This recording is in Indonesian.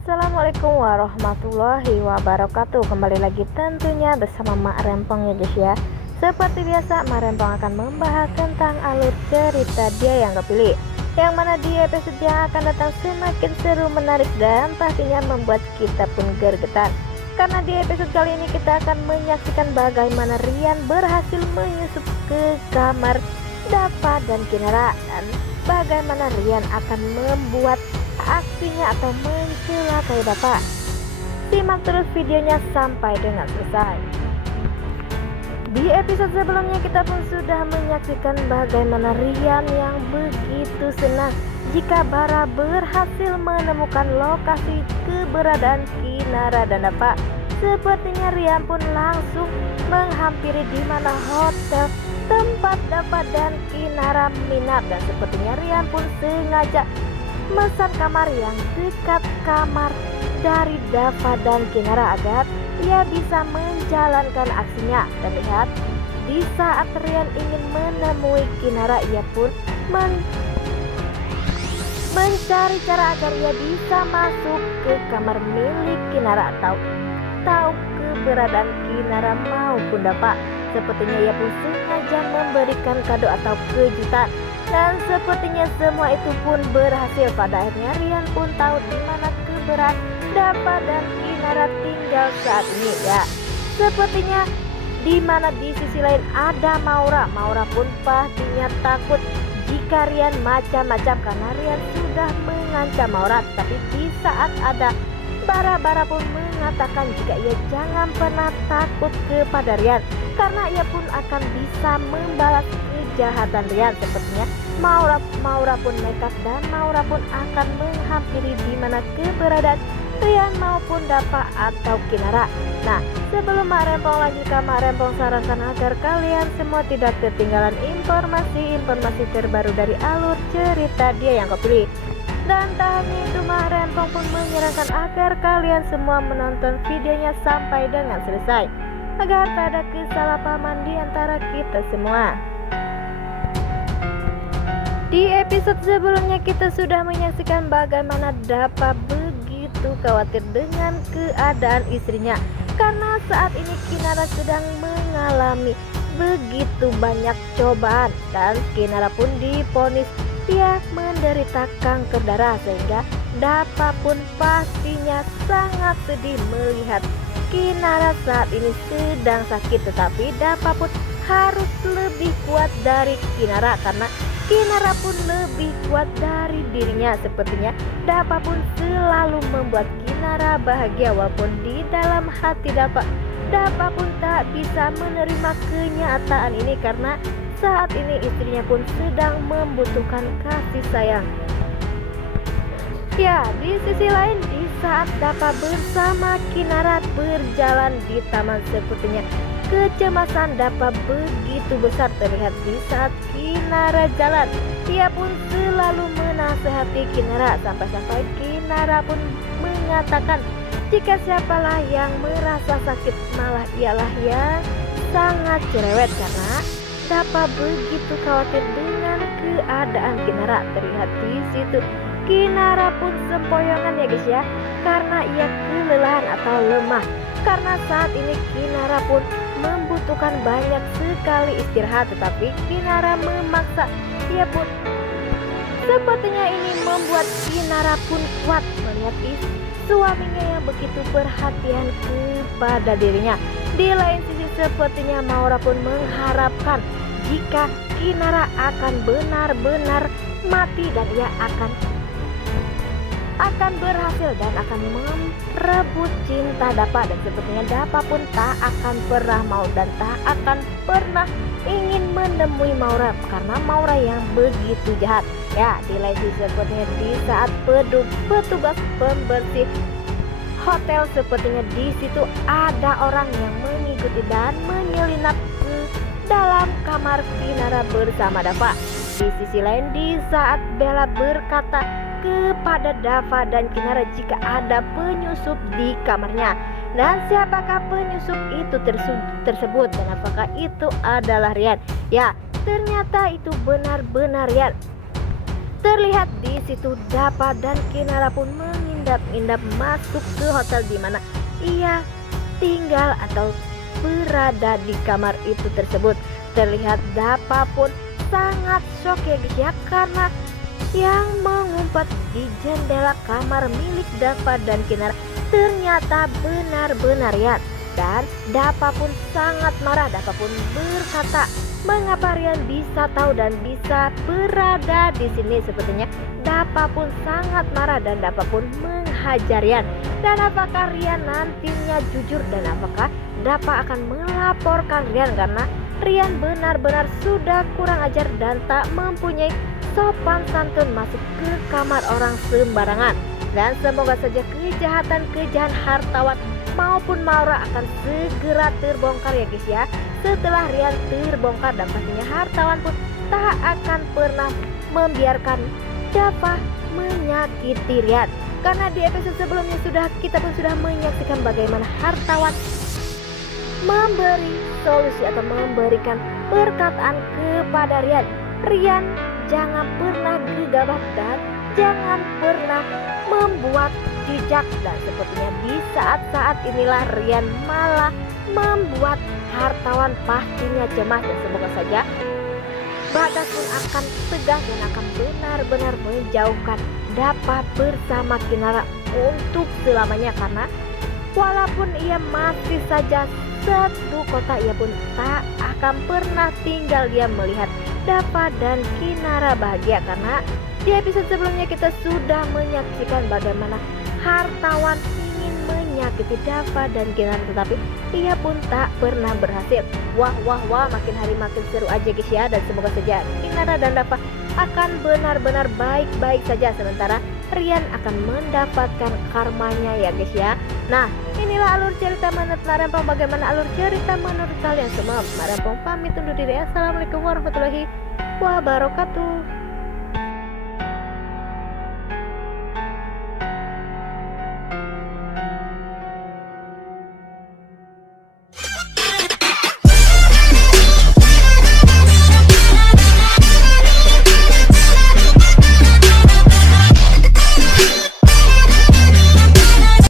Assalamualaikum warahmatullahi wabarakatuh. Kembali lagi tentunya bersama Mak Rempong ya guys ya. Seperti biasa Mak Rempong akan membahas tentang alur cerita Dia Yang Kepilih, yang mana di episode yang akan datang semakin seru, menarik, dan pastinya membuat kita pun gergetan. Karena di episode kali ini kita akan menyaksikan bagaimana Rian berhasil menyusup ke kamar Dava dan Kinara, dan bagaimana Rian akan membuat aksinya atau mencelakai Dava. Simak terus videonya sampai dengan selesai. Di episode sebelumnya kita pun sudah menyaksikan bagaimana Rian yang begitu senang jika Bara berhasil menemukan lokasi keberadaan Kinara dan Dava. Sepertinya Rian pun langsung menghampiri di mana hotel tempat Dava dan Kinara menginap, dan sepertinya Rian pun sengaja memesan kamar yang dekat kamar dari Dava dan Kinara agar ia bisa menjalankan aksinya. Dan lihat, di saat Rian ingin menemui Kinara, ia pun mencari cara agar ia bisa masuk ke kamar milik Kinara atau tahu keberadaan Kinara maupun Dava. Sepertinya ia pun sengaja memberikan kado atau kejutan, dan sepertinya semua itu pun berhasil. Pada akhirnya Rian pun tahu di mana keberadaan Dava dan Kinara tinggal saat ini ya. Sepertinya di mana di sisi lain ada Maura. Maura pun pastinya takut jika Rian macam-macam karena Rian sudah mengancam Maura. Tapi di saat ada Bara pun mengatakan jika ia jangan pernah takut kepada Rian karena ia pun akan bisa membalas kejahatan Rian. Sepertinya Maura pun nekat dan Maura pun akan menghampiri di mana keberadaan Rian maupun Dava atau Kinara. Nah, sebelum Mak Rempong lanjutkan, Mak Rempong sarankan agar kalian semua tidak ketinggalan informasi terbaru dari alur cerita Dia Yang Kepilih. Dan tak hanya itu, Mak Rempong pun menyarankan agar kalian semua menonton videonya sampai dengan selesai agar tak ada kesalahpahaman di antara kita semua. Di episode sebelumnya kita sudah menyaksikan bagaimana Dava begitu khawatir dengan keadaan istrinya karena saat ini Kinara sedang mengalami begitu banyak cobaan, dan Kinara pun divonis dia menderita kanker darah, sehingga Dava pun pastinya sangat sedih melihat Kinara saat ini sedang sakit. Tetapi Dava pun harus lebih kuat dari Kinara karena Kinara pun lebih kuat dari dirinya. Sepertinya Dava pun selalu membuat Kinara bahagia, walaupun di dalam hati Dava pun tak bisa menerima kenyataan ini karena saat ini istrinya pun sedang membutuhkan kasih sayang. Ya, di sisi lain, di saat Dava bersama Kinara berjalan di taman, sepertinya kecemasan Dava begitu besar terlihat di saat Kinara jalan. Ia pun selalu menasehati Kinara, sampai-sampai Kinara pun mengatakan jika siapalah yang merasa sakit malah ialah yang sangat cerewet karena Dava begitu khawatir dengan keadaan Kinara. Terlihat di situ Kinara pun sempoyongan ya guys ya, karena ia kelelahan atau lemah. Karena saat ini Kinara pun membutuhkan banyak sekali istirahat, tetapi Kinara memaksa. Ia pun sepertinya ini membuat Kinara pun kuat melihat suaminya yang begitu perhatian kepada dirinya. Di lain sisi sepertinya Maura pun mengharapkan jika Kinara akan benar-benar mati dan ia akan berhasil dan akan merebut cinta Dava. Dan sepertinya Dava pun tak akan pernah mau dan tak akan pernah ingin menemui Maura karena Maura yang begitu jahat. Ya, di lain sisi sepertinya di saat petugas pembersih hotel, sepertinya di situ ada orang yang mengikuti dan menyelinap ke dalam kamar Kinara bersama Dava. Di sisi lain, di saat Bella berkata kepada Dava dan Kinara jika ada penyusup di kamarnya, dan siapakah penyusup itu tersebut dan apakah itu adalah Rian? Ya, ternyata itu benar-benar Rian. Terlihat di situ Dapa dan Kinara pun mengindap-indap masuk ke hotel di mana ia tinggal atau berada di kamar itu tersebut. Terlihat Dapa pun sangat shock ya guys ya, karena yang mengumpat di jendela kamar milik Dapa dan Kinara ternyata benar-benar Rian. Dan Dapa pun sangat marah. Dapa pun berkata, mengapa Rian bisa tahu dan bisa berada di sini? Sepertinya Dapa pun sangat marah dan Dapa pun menghajar Rian. Dan apakah Rian nantinya jujur dan apakah Dapa akan melaporkan Rian, karena Rian benar-benar sudah kurang ajar dan tak mempunyai sopan santun masuk ke kamar orang sembarangan. Dan semoga saja kejahatan hartawan maupun Maura akan segera terbongkar ya guys ya. Setelah Rian terbongkar, dan pastinya hartawan pun tak akan pernah membiarkan Dapa menyakiti Rian. Karena di episode sebelumnya kita pun sudah menyaksikan bagaimana hartawan memberi solusi atau memberikan perkataan kepada Rian. Rian, jangan pernah gegabah dan jangan pernah membuat jejak. Dan sepertinya di saat-saat inilah Rian malah membuat hartawan pastinya cemas. Dan semoga saja Bagas pun akan tegas dan akan benar-benar menjauhkan Dapa bersama Kinara untuk selamanya. Karena walaupun ia masih saja satu kota, ia pun tak akan pernah tinggal dia melihat Dapa dan Kinara bahagia. Karena di episode sebelumnya kita sudah menyaksikan bagaimana hartawan ingin menyakiti Dapa dan Kinara, tetapi ia pun tak pernah berhasil. Wah, makin hari makin seru aja guys ya. Dan semoga saja Kinara dan Dapa akan benar-benar baik-baik saja, sementara Rian akan mendapatkan karmanya ya guys ya. Nah, inilah alur cerita menurut Marempong. Bagaimana alur cerita menurut kalian semua? Marempong pamit undur diri. Assalamualaikum warahmatullahi wabarakatuh.